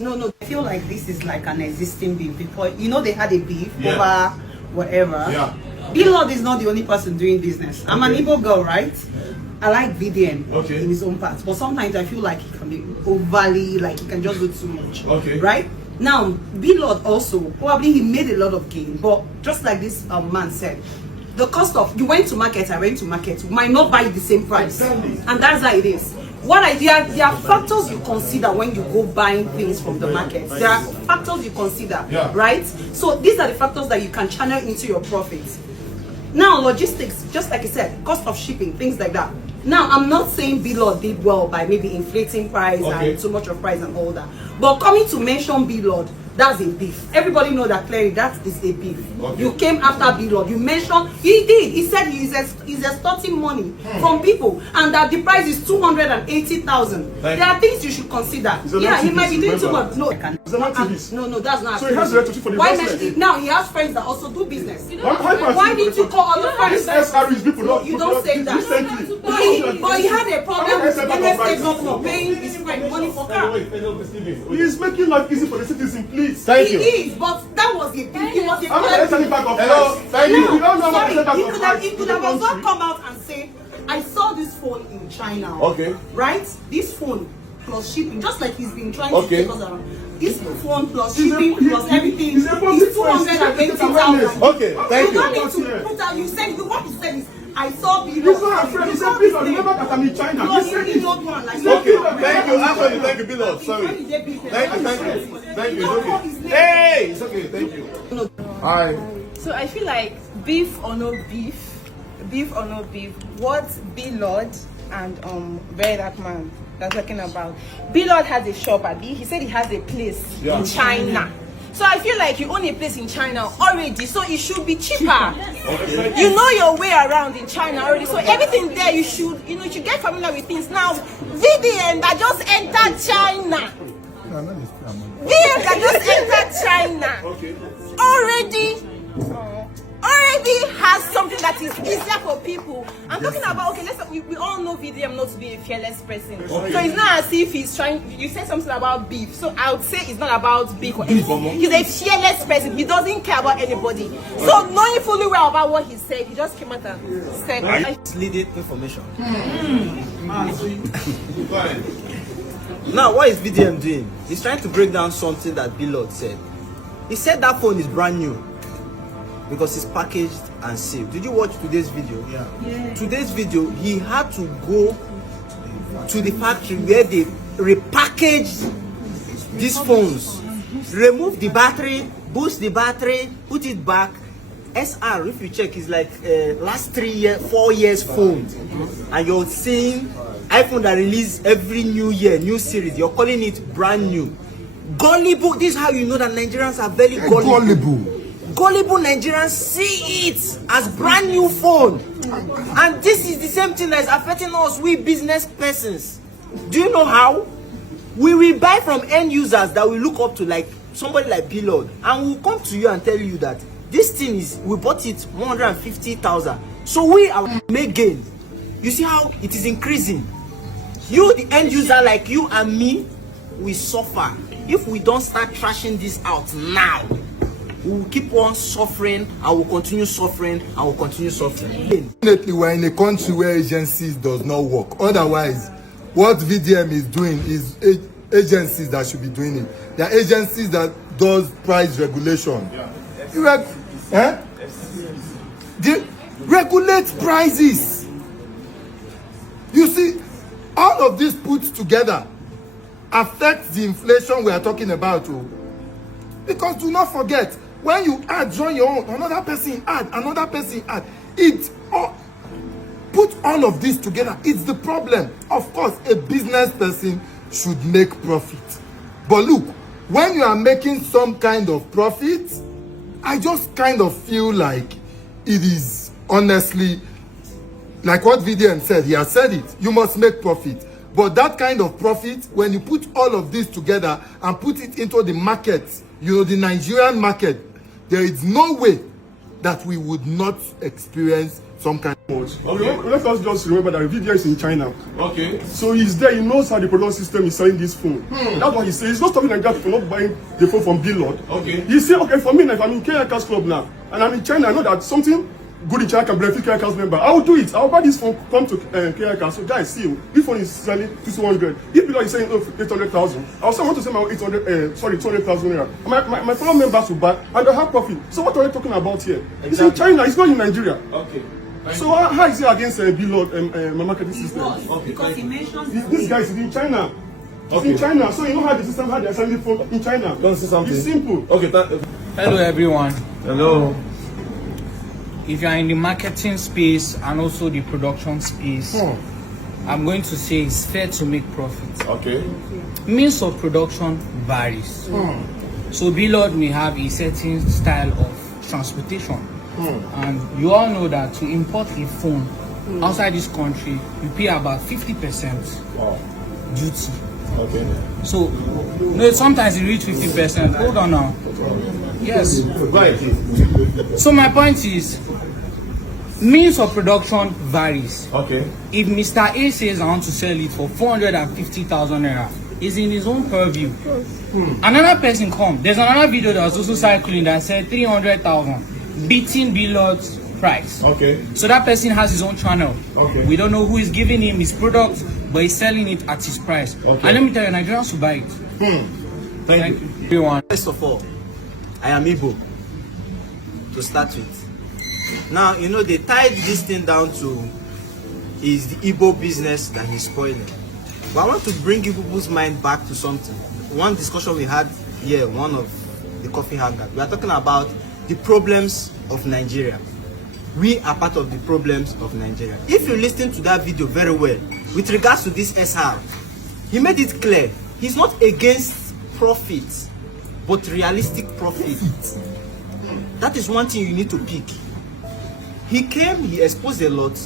No. I feel like this is like an existing beef because they had a beef over whatever. Yeah. Blord is not the only person doing business. I'm an Igbo girl, right? I like VDM in his own parts, but sometimes I feel like he can be overly, like he can just do too much. Okay. Right? Now, Blord also, probably he made a lot of gain, but just like this man said, the cost of, you went to market, I went to market, we might not buy the same price. And that's how it is. There are factors you consider when you go buying things from the market. There are factors you consider, right? So these are the factors that you can channel into your profits. Now, logistics, just like I said, cost of shipping, things like that. Now, I'm not saying Blord did well by maybe inflating price and too much of price and all that. But coming to mention Blord, that's a beef. Everybody know that clearly that is a beef. You came after Blord. You mentioned, he did. He said he's extorting money from people and that the price is 280,000. There are things you should consider. Yeah, he might be doing too much. No, no, that's not. So he has the right to for the business. Now he has friends that also do business. Why did you call all the friends? You don't say that. But he had a problem with the governor paying his friend money for car. He is making life easy for the citizen, please. Thank you. He is, but that was a big. He was a Hello, thank you. He could have also come out and say, I saw this phone in China. Okay. Right? This phone plus shipping, just like he's been trying to take us around. This phone plus shipping plus everything is 280,000. Okay, thank you. You don't need to put out. You said what you said is. I saw Blord. He's not afraid. He said, please remember that I'm in China. No, he not one. Like, okay, thank you. Actually, thank you, Blord. Sorry. Thank you. It's okay. Hey, it's okay. Thank you. Hi. So I feel like beef or no beef, what Blord and Very Dark Man they're talking about. Blord has a shop, Abi. He said he has a place in China. So I feel like you own a place in China already, so it should be cheaper. You know your way around in China already, so everything there you should get familiar with things. Now, VDM that just entered China. VDM that just entered China already has something that is easier for people. I'm talking about, we all know VDM not to be a fearless person. So it's not as if he's trying, you said something about beef. So I would say it's not about beef or anything. He's a fearless person. He doesn't care about anybody. So knowing fully well about what he said, he just came out and said, misleading information. Now, what is VDM doing? He's trying to break down something that Blord said. He said that phone is brand new because it's packaged and sealed. Did you watch today's video? Yeah. Today's video, he had to go to the factory where they repackaged these phones, remove the battery, boost the battery, put it back. SR, if you check, is like last 4 years phone, and you're seeing iPhone that release every new year, new series. You're calling it brand new. Gullible. This is how you know that Nigerians are very gullible. Gullible Nigerians see it as brand new phone, and this is the same thing that is affecting us, we business persons. Do you know how? We will buy from end users that we look up to, like somebody like Blord, and we'll come to you and tell you that this thing is, we bought it 150,000. So we are make gain. You see how it is increasing. You, the end user like you and me, we suffer if we don't start trashing this out now. We will keep on suffering, and will continue suffering, and will continue suffering. Definitely, we're in a country where agencies does not work. Otherwise, what VDM is doing is agencies that should be doing it. There are agencies that does price regulation. They regulate prices. You see, all of this put together affects the inflation we are talking about. Because do not forget, when you add, join your own, another person add, it put all of this together. It's the problem. Of course, a business person should make profit. But look, when you are making some kind of profit, I just kind of feel like it is honestly, like what VDM said, he has said it, you must make profit. But that kind of profit, when you put all of this together and put it into the market, the Nigerian market, there is no way that we would not experience some kind. Okay. Let us just remember that VDM is in China. Okay. So he's there. He knows how the production system is selling this phone. That's what he says. He's not stopping Nigerians from not buying the phone from Blord. Okay. He said, okay, for me, if I'm in KICAS club now, and I'm in China, I know that something good in China can benefit KICAS member. I will do it. I'll buy this phone, come to KICAS. So guys, see, this phone is selling 200. If Blord is saying 800,000, I also want to say my 200,000 naira. My fellow members will buy and they'll have profit. So what are we talking about here? Exactly. It's in China. It's not in Nigeria. Okay. So how is he against Blord my marketing system? Okay. Because he mentions This guy is in China. It's in China. So you know how the system, how they are selling phone in China. Don't say something. It's simple. Okay. Hello everyone. Hello. If you are in the marketing space and also the production space, I'm going to say it's fair to make profit. Okay. Means of production varies. So Blord may have a certain style of transportation. And you all know that to import a phone outside this country, you pay about 50% duty. Okay. So no, sometimes you reach 50%. Hold on now. Yes. Right. So my point is, means of production varies. Okay. If Mr. A says I want to sell it for 450,000 naira, is in his own purview. Another person come. There's another video that was also circling that said 300,000. Beating Blord's price. Okay. So that person has his own channel. Okay. We don't know who is giving him his product, but he's selling it at his price. Okay. And let me tell you, Nigerians will buy it. Thank you. Everyone. First of all, I am Igbo to start with. Now, you know, they tied this thing down to is the Igbo business that he's spoiling. But I want to bring people's mind back to something. One discussion we had here, one of the coffee hangers, we are talking about the problems of Nigeria. We are part of the problems of Nigeria. If you listen to that video very well, with regards to this SR, he made it clear he's not against profit, but realistic profit. That is one thing you need to pick. He came, he exposed a lot.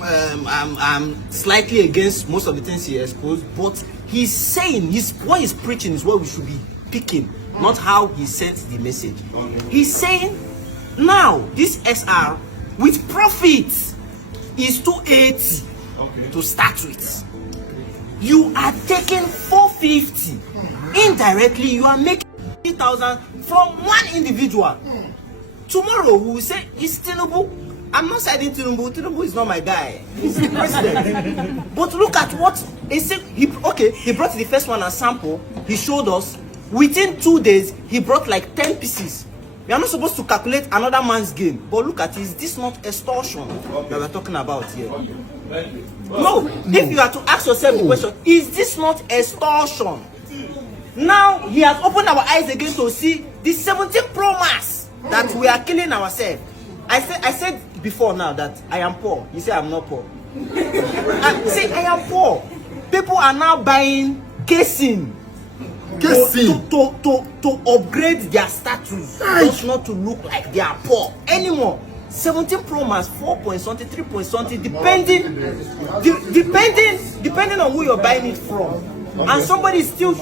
I'm slightly against most of the things he exposed, but he's saying, what he's preaching is what we should be picking, not how he sent the message. He's saying, now, this SR with profit is 280 to start with. You are taking 450. Indirectly, you are making 50,000 from one individual. Tomorrow, we will say, it's Tinubu. I'm not siding Tinubu. Tinubu is not my guy. He's the president. But look at what he said. He brought the first one as sample. He showed us. Within 2 days, he brought like 10 pieces. We are not supposed to calculate another man's game. But look at it. Is this not extortion that we're talking about here? No. If you are to ask yourself the question, is this not extortion? Now, he has opened our eyes again to see the 17 Pro Max that we are killing ourselves. I said before now that I am poor. You say I'm not poor. Say I am poor. People are now buying casing to upgrade their status, just not to look like they are poor anymore. 17 Pro Max, 4 point something, 3 point something, depending on who you're buying it from. And somebody is still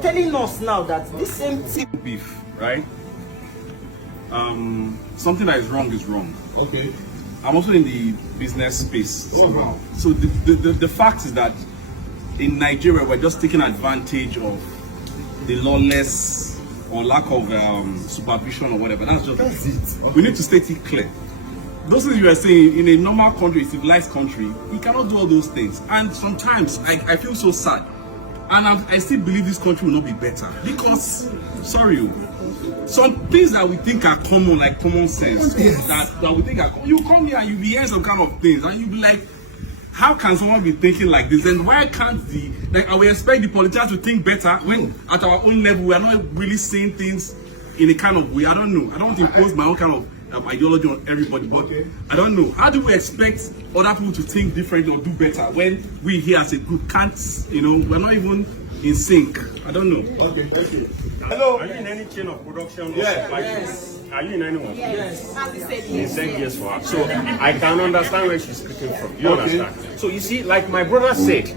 telling us now that this same thing beef, right? Something that is wrong. Okay. I'm also in the business space somehow. So the fact is that in Nigeria we're just taking advantage of the lawless or lack of supervision or whatever. That's it. We need to state it clear. Those things you are saying, in a normal country, a civilized country, you cannot do all those things. And sometimes I feel so sad. And I still believe this country will not be better. Because, sorry, some things that we think are common, like common sense, that we think are common, you come here and you be hearing some kind of things, and you be like, how can someone be thinking like this? And why can't I would expect the politicians to think better when at our own level we are not really saying things in a kind of way. I don't know. I don't want to impose my own kind of ideology on everybody, but I don't know. How do we expect other people to think differently or do better when we here as a group can't, we're not even in sync? I don't know. Okay, thank you. Hello. Are you in any chain of production? Yes. Are you in anyone? Yes. As he said, He said yes for her. So I can understand where she's speaking from. You Okay. understand? So you see, like my brother said,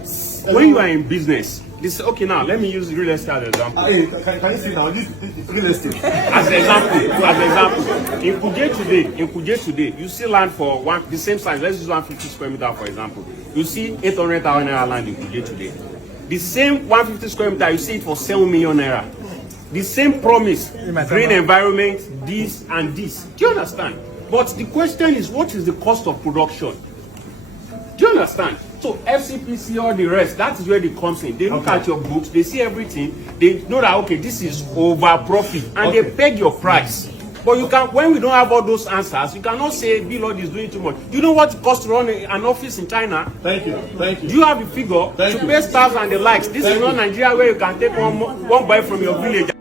when you are in business, This okay now. Let me use real estate as an example. Hey, can you see now? This real estate. As an example, in Kuje today, you see land for the same size. Let's use 150 square meter for example. You see 800,000 naira land in Kuje today. The same 150 square meter, you see it for 7 million naira. The same promise, green environment, this and this. Do you understand? But the question is, what is the cost of production? Do you understand? So FCPC or the rest, that is where they comes in. They look at your books, they see everything, they know that okay, this is over profit, and they peg your price. But you can, when we don't have all those answers, you cannot say Blord is doing too much. Do you know what it costs to run an office in China? Thank you. Thank you. Do you have the figure to pay staff and the likes? This is not Nigeria where you can take one buy from your village.